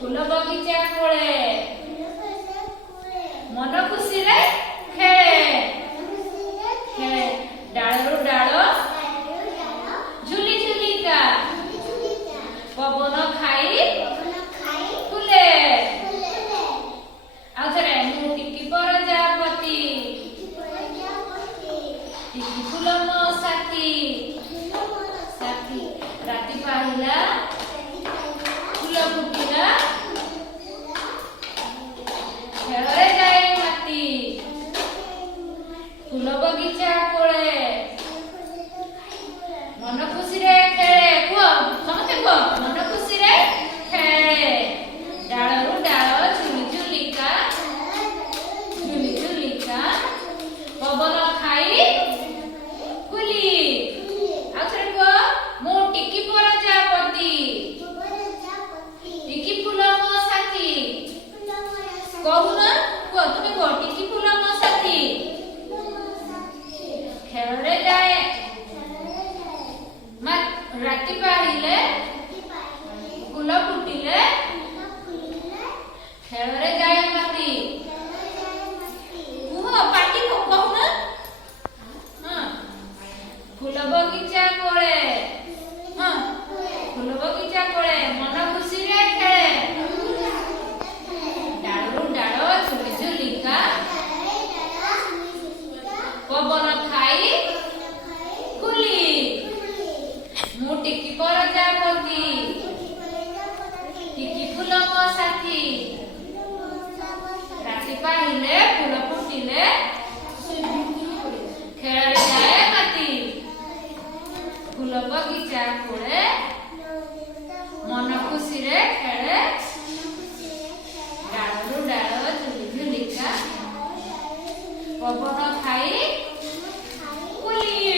फूल बगीचा कोले मन खुशी रे खेले खेले डालरू डाल झुली झुली का पवन खाई फुले आउथरे मु टिकी प्रजापति टिकी फूल मो साथी साथी राति पाहिला फूल फुटिला खेଳରେ ଯାଏ ମାତି फूल बगीचा कोले मन खुशी रे खेले कुह समते कुह मन खुशी रे खेले डालरू डाल झुली झुलिका पवन खाई फुली आउथरे कुह मु टिकी प्रजापति टिकी फूल मो साथी कहूना कुह तुमे कुह टिकी फूल मो साथी खेଳରେ ଯାଏ राति पाहिले फूल फुटिले खेଳରେ ଯାଏ ମାତି कुह पाटी को कहूना हां फूल बगीचा कोले हां फूल बगीचा कोले मन खुशी रे खेले डालरू डाल झुली झुलिका पवन खाई फुली मु टिकी प्रजापति टिकी फूल मो साथी राति पाहिले फूल फुटिले खेଳରେ ଯାଏ ମାତି फूल बगीचा कोले मन खुशी रे खेले डालरू डाल झुली झुलिका पवन खाई फुली।